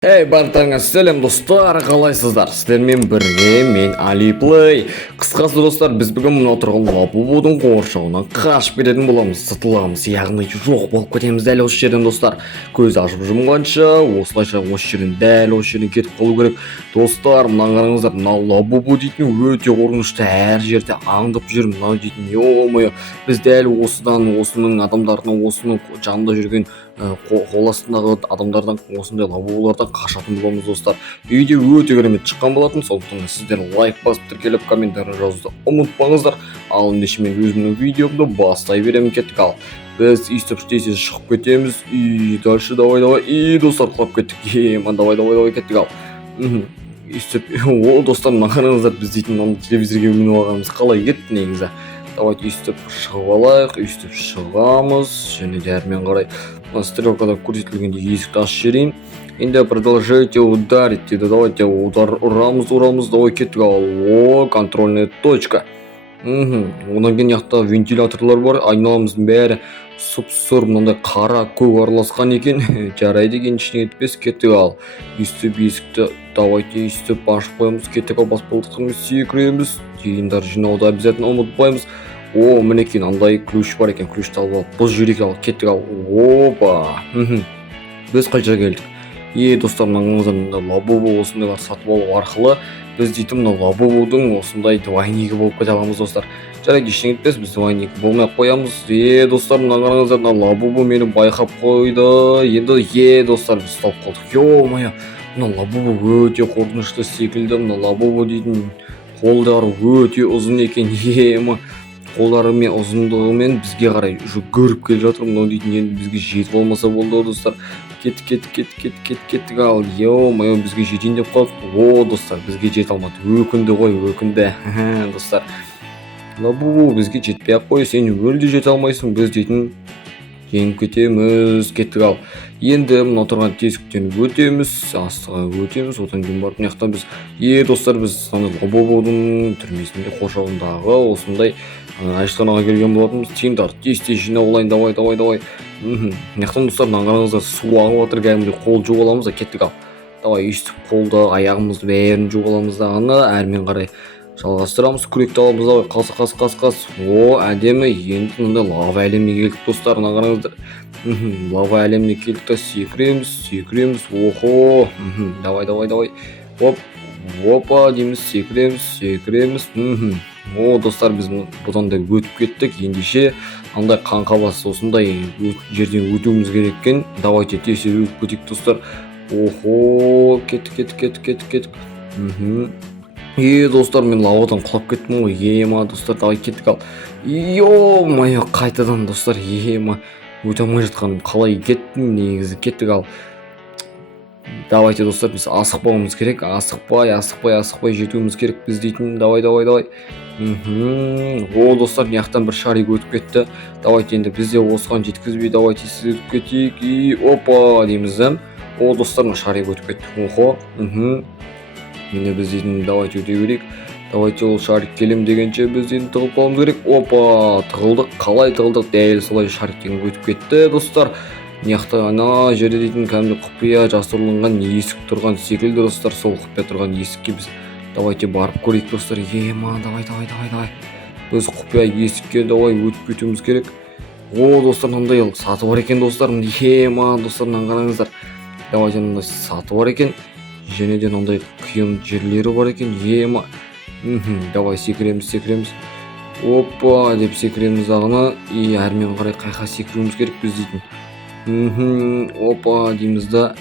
Бартаңа сәлем достар, қалайсыздар? Сіздермен бірге мен Алиплей. Қысқасы достар, біз бүгін мына тұрған Лабубудың қоршауынан қашып кететін боламыз. Сытыламыз, яғни жоқ болып кетеміз дәл осы жерден достар. Көз ашып жұмғанша, осылайша осы жерден дәл осы жерден кетіп қалу керек. Достар, мына қараңыздар, мына Лабубу дейтін өте қорқынышты, әр жерде аңдып жүр. Мына дейтін, ё-моё, біз дәл осының адамдарының, осының жанында жүрген қол астындағы адамдардан, осындай лабубулардан қашатын боламыз достар. Видео өте керемет шыққан болатын, сондықтан сіздер лайк басып тіркеліп комментарий жазуды ұмытпаңыздар. Ал ендеше мен өзімнің видеомды бастай беремін, кеттік. Ал біз өйстіп тез шығып кетеміз. Дальше давай. Достар, құлап кеттік. Давай кеттік. Ал өйстіп, достар, мына қараңыздар, біз дейтін телевизорге мініп алғанымыз қалай кетті негізі. Давайте өйстіп шығып алайық, өйстіп шығамыз, және де әрмен қарай стрелкада көрсетілгендей есікті ашып жіберейін. Енді продолжайте ударить дейді. Давайте ұрамыз, давай кеттік. Ал контрольная точка. Одан кейін жақта вентиляторлар бар, айналамыздың бәрі сұп-сұр мынандай қара көк араласқан екен. Жарайды, екен ішіне етпес, кеттік. Ал өйстіп есікті давайте өйстіп ашып қоямыз, кеттік. Ал баспалдақтан секіреміз, жиындар жинауды обязательно ұмытпаймыз. Мінекей андай ключ бар екен, ключ алып алып бұл жүрек ал кеттік. Ал опа, біз қай жерге келдік? Достар, мына Лабубу осындайлар сатып алу арқылы біз дейтін мына Лабубудың осындай двойнигі болып кете аламыз достар. Жарайды, ештеңе етпес, біз двойник болмай қоямыз. Достар, мына қараңыздар, мына Лабубу мені байқап қойды. Енді достар, біз ұсталып қалдық. Ё-моё, мына Лабубу өте қорқынышты секілді. Мына Лабубу дейтін қолдары өте ұзын екен. Қолдары мен ұзындығымен бізге қарай жүгіріп келе жатыр. Мынау дейтін енді бізге жетіп болмаса болды достар. Кеттік. Ал ё-моё, бізге жетейін деп қалдық. Достар, бізге жете алмады. Өкінді. Достар, Лабубу бізге жетпей ақ қой, сен өлде жете алмайсың, біз дейтін жеңіп кетеміз. Кеттік. Ал енді мына тұрған тесіктен өтеміз, астыға өтеміз, одан кейін барып мына жақтан біз достар, біз Лабубудың түрмесінде қоршауындағы осындай ажыханаға келген болатынбыз. Тиындар тез жинап алайын. Давай. Мынаяқтан достар, мына қараңыздар, су ағып жатыр, кәдімгідей қол жуып аламыз да кеттік. Ал давай өйстіп қолды, аяғымызды бәрін жуып аламыз дағыны, әрмен қарай жалғастырамыз. Күректі аламыз. Давай қас. Әдемі. Енді мындай лава әлеміне келдік достар, мына қараңыздар. Лава әлеміне келдік та секіреміз. Давай. Опа дейміз, секіреміз. Достар, біз бұдан да өтіп кеттік. Ендеше андай қаңқабас осындай жерден өтуіміз кереккен. Давайте тез өтіп кетейік достар. Кеттік. Достар, мен лавадан құлап кеттім ғой. Достар, давай кеттік. Ал ё-моё, қайтадан достар, өте алмай жатқаным қалай кеттім негізі. Кеттік. Ал давайте достар, біз асықпауымыз керек. Асықпай жетуіміз керек біз дейтін. Давай. Достар, мынаяқтан бір шарик өтіп кетті. Давайте енді біз де осыған жеткізбей, давайте сіз өтіп кетейік. Опа дейміз. Достар, мына шарик өтіп кетті. Енді біз дейтін давайте өте берейік. Давайте ол шарик келем дегенше біз дейтін тығылып қалуымыз керек. Опа, тығылдық. Қалай тығылдық? Дәл солай шариктен өтіп кетті достар. Мынаяқта ана жерде дейтін кәдімгі құпия жасырылған есік тұрған секілді достар. Сол құпия тұрған есікке біз давайте барып көрейік достар. Давай. Біз құпия есікке давай өтіп кетуіміз керек. Достар, мынандай саты бар екен достар. Достар, мына қараңыздар. Давайте мындай саты бар екен. Және де мынандай қиын жерлері бар екен. Давай секіреміз. Опа деп секіреміз ағына. Әрмен қарай қайқа секіруіміз керек біз дейтін. Опа дейміз да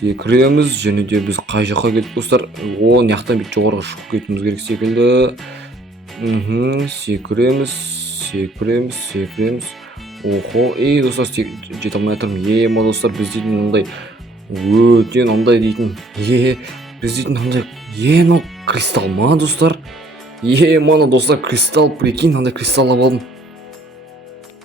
секіреміз. Және де біз қай жаққа келдік достар? Мынаяқтан бет жоғарыға шығып кетуіміз керек секілді. Секіреміз. Достар, жете алмай жатырмын. Достар, біз дейтін мындай өте мындай дейтін. Біз дейтін мындай мынау кристалл ма достар? Мана достар, кристалл, прикинь, мындай кристалл алып алдым.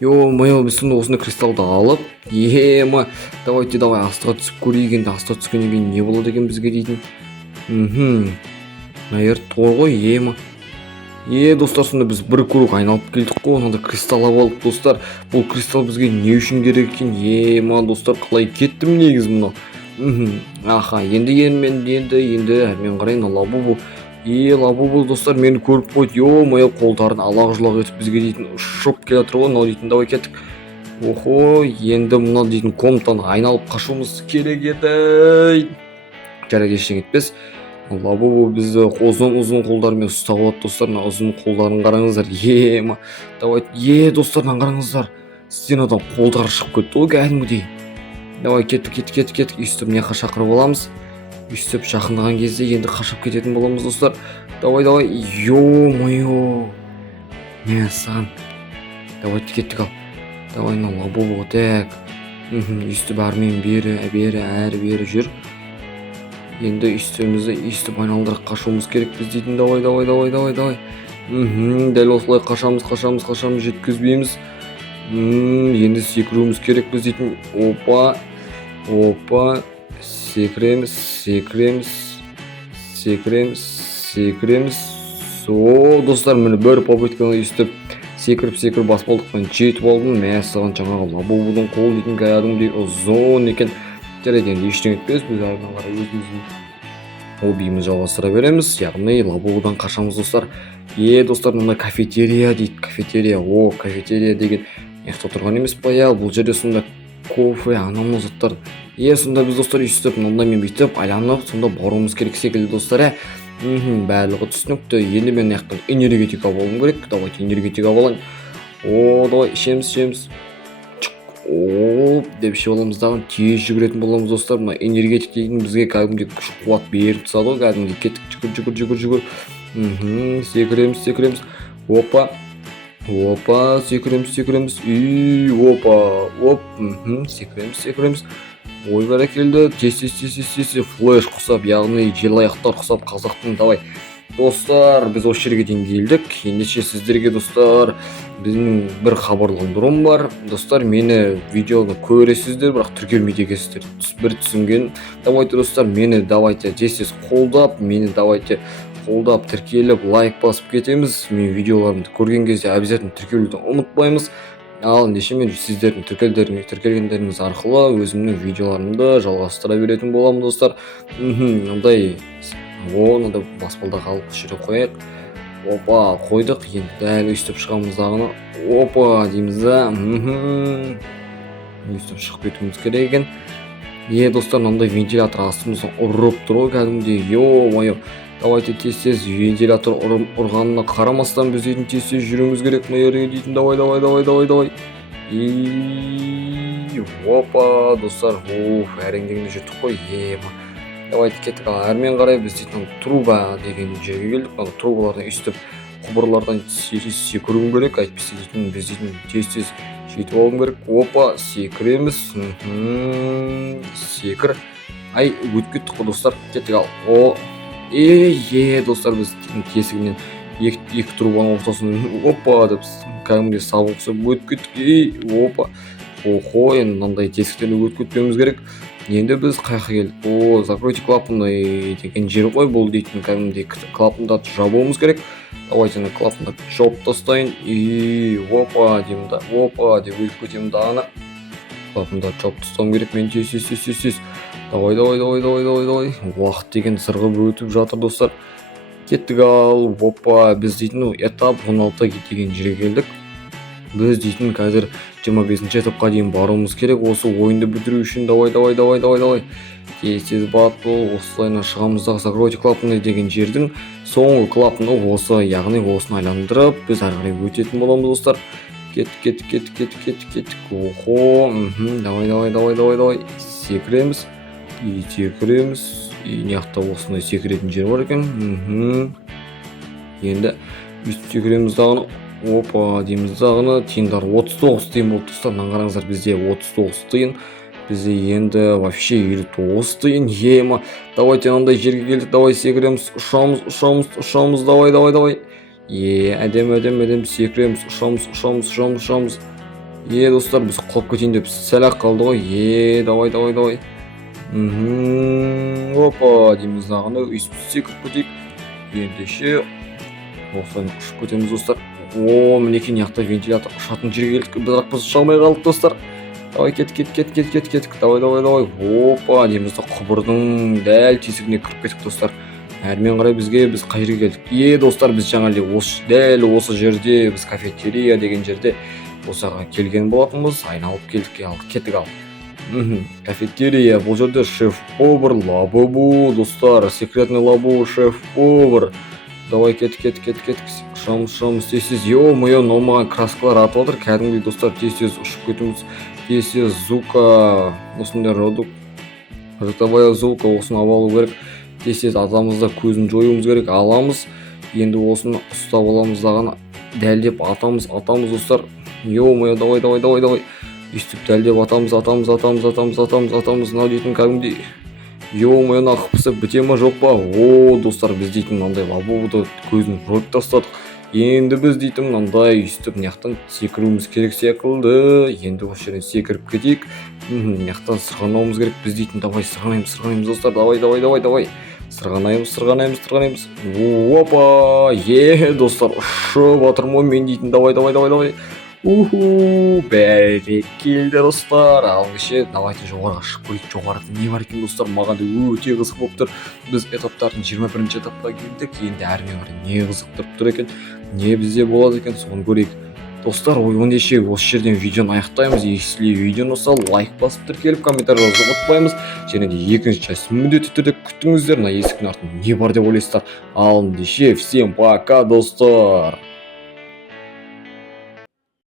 Ё-моё, біз осындай кристаллды алып, давай астыға түсіп көрейік. Енді астыға түскеннен кейін не болады екен бізге дейтін. Наверное, тор ғой. Достар, сонда біз бір круг айналып келдік қой, онда кристалл алып достар. Бұл кристалл бізге не үшін керек екен? Достар, қалай кеттім негізі мынау? Аха, енді мен қарайын Лабубу. Лабубу достар мені көріп қойды. Ё-моё, қолдарын алақ-жұлақ етіп бізге дейтін ұшып келе жатыр ғой. Мынау дейтін давай кеттік. Охо, енді мына дейтін комнатаны айналып қашуымыз керек еді. Жарайды, ештеңе етпес. Лабубу бізді ұзын қолдарымен ұстап алады достар. Мына ұзын қолдарын қараңыздар. Давай, достар, мына қараңыздар. Стенадан қолдары шығып кетті ғой кәдімгідей. Давай, кеттік. Үстіп мына жаққа шақырып аламыз. Үстіп жақындаған кезде енді қашып кететін боламыз достар. Давай. Ё-моё. Не сан. Давай, кеттік ал. Давай, мына Лабубу так. Үстіп әрмен бері жүр. Енді үстіп айналдырып қашуымыз керек біз дейтін. Давай. Дәл осылай қашамыз, жеткізбейміз. Енді секіруіміз керек біз дейтін. Опа. Секіреміз. Достар, міне бір попытканы үстіп секіріп баспалдықпен жетіп алдым. Мәссаған, жаңағы Лабубудың қолы дейтін кәдімгідей ұзын екен. Жарайды, енді ештеңе етпес, біз әрмен қарай өзіміздің хоббиімізді жалғастыра береміз. Яғни Лабубудан қашамыз достар. Достар, мына кафетерия дейді. Кафетерия деген яқта тұрған емес па? Бұл жерде сонда кофе, анау заттар. Сонда біз достар үстіп мынандай мен бүйтіп айланып, сонда баруымыз керек секілді достар. Барлығы түсінікті. Енді мен яқтан энергетика болуым керек. Давайте энергетика болайын. Давай ішеміз. Деп ішіп аламыз дағы, тез жүгіретін боламыз достар. Мына энергетик деген бізге кәдімгідей күш қуат беріп тұрады ғой. Кәдімгідей кеттік, жүгір. Секіреміз. Опа, секіреміз. Секіреміз. Ой, бәрекелді. Тез. Флеш құсап, яғни желаяқтар құсап қазақтың. Давай. Достар, біз осы жерге дейін келдік. Ендеше сіздерге достар, біздің бір хабарландыруым бар. Достар, мені видеоны көресіздер, бірақ тіркелмейді екенсіздер. Бір түсінген. Давайте достар, мені тез қолдап, тіркеліп, лайк басып кетеміз. Мен видеоларымды көрген кезде обязательно тіркелуді ұмытпаймыз. Ал ендеше мен сіздердің тіркелгендеріңіз арқылы өзімнің видеоларымды жалғастыра беретін боламын достар. Мындай мынада баспалдақ алып жүре қояйық. Опа, қойдық. Енді дәл өйстіп шығамыз дағыны. Опа дейміз да. Өйстіп шығып кетуіміз керек екен. Достар, мынандай вентилятор астымыздан ұрып тұр ғой кәдімгідей. Ё-моё. Давайте тез вентилятор ұрғанына қарамастан біз дейтін тез жүруіміз керек. Мына жерге дейтін. Давай. Опа, достар. Әреңдегенде жүрдік қой. Давайте кеттік. Әрмен қарай біз дейтін труба деген жерге келдік. Трубалардан үстіп құбырлардан секіруім керек. Әйтпесе дейтін біз дейтін тез жетіп алуым керек. Опа, секіреміз. Секір. Өтіп кеттік қой достар. Кеттік ал. Достар, біз тесігінен екі трубаның ортасын опа деп кәдімгідей сабық ұқсап өтіп кеттік. Опа. Енді мынандай тесіктен өтіп кетпеуіміз керек. Енді біз қайқа келдік. Закройте клапаны деген жер ғой. Бұл дейтін кәдімгідей клапандарды жабуымыз керек. Давайте клапандарды жауып тастайын. Опа деймін да. Опа деп өтіп кетемін дағына. Клапандарды жауып тастауым керек. Мен тез. Давай. Уақыт деген сырғып өтіп жатыр достар. Кеттік ал. Опа, біз дейтін этап 16 деген жерге келдік. Біз дейтін қазір 25 этапқа дейін баруымыз керек. Осы ойынды бітіру үшін. Давай. Тез батыл. Осылайына шығамыздағы закройте клапаны деген жердің соңғы клапаны осы, яғни осыны айландырып, біз әрі өтетін боламыз достар. Кеттік. Охо. Давай. Секіреміз. Неяқта осындай секіретін жер бар екен. Енді үст секіреміз дағыны. Опа дейміз дағыны. Тиындар 39 тиын болды достар. Қараңыздар, бізде 39 тиын. Бізде енді вообще 59 тиын. Давайте андай жерге келдік. Давай секіреміз. Ұшамыз. Давай. Әдем секіреміз. Ұшамыз. Достар, біз қалып кетейін деп сәл-ақ қалды ғой. Давай. Опа дейміз дағыны. Үстіп секіріп кетейік. Ендеше осылайын ұшып кетеміз достар. Мінекей яқта вентилятор ұшатын жерге келдік. Бірақ біз ұша алмай қалдық достар. Давай кет. Давай. Опа, немізді құбырдың дәл тесігіне кіріп кетіп достар. Әрмен қарай біз қай жерге келдік. Достар, біз жаңа дәл осы жерде, біз кафетерия деген жерде осыға келген болатынбыз. Айналып келдік, кеттік ал. Кафетерия, бұл жерде шеф-повар Лабубу, достар, секретный Лабубу шеф-повар. Давай кет. Ұшамыз тез. Ё-моё, маған краскалар атып отыр. Кәдімгідей достар, тез ұшып кетеміз. Тез звука, осындай ротовая звука, осыны алу керек. Тез атамызда көзін жоюымыз керек. Аламыз. Енді осыны ұстап аламыз дағаны дәлдеп атамыз достар. Ё-моё, давай. Үстіп дәлдеп атамыз. Мынау дейтін кәдімгідей. Ё-моё, нақыпсы біте ма жоқ па? Достар, біз дейтін мынандай Лабубуды көзін жойып тастадық. Енді біз дейтін мынандай үстіп мынаяқтан секіруіміз керек секілді. Енді осы жерден секіріп кетейік. Мынаяқтан сырғанауымыз керек. Біз дейтін давай сырғанаймыз достар. Давай. Сырғанаймыз. Опа! Достар, ұшып атырмын мен дейтін. Давай. Бәрекелді достар. Ал кеше, давайте жоғарға шығып көрейік. Жоғарыда не бар екен достар? Маған да өте қызық болып тұр. Біз этаптардың 21-ші этапқа келдік. Енді әрмен қарай не қызықтырып тұр екен, не бізде болады екен, соны көрейік. Достар, ендеше осы жерден видеоны аяқтаймыз. Если видеоны ұнаса, лайк басып тіркеліп, комментарий жазуды ұмытпаймыз. Және де екінші часть міндетті түрде күтіңіздер. Мына есіктің артында не бар деп ойлайсыздар. Ал ендеше всем пока достар.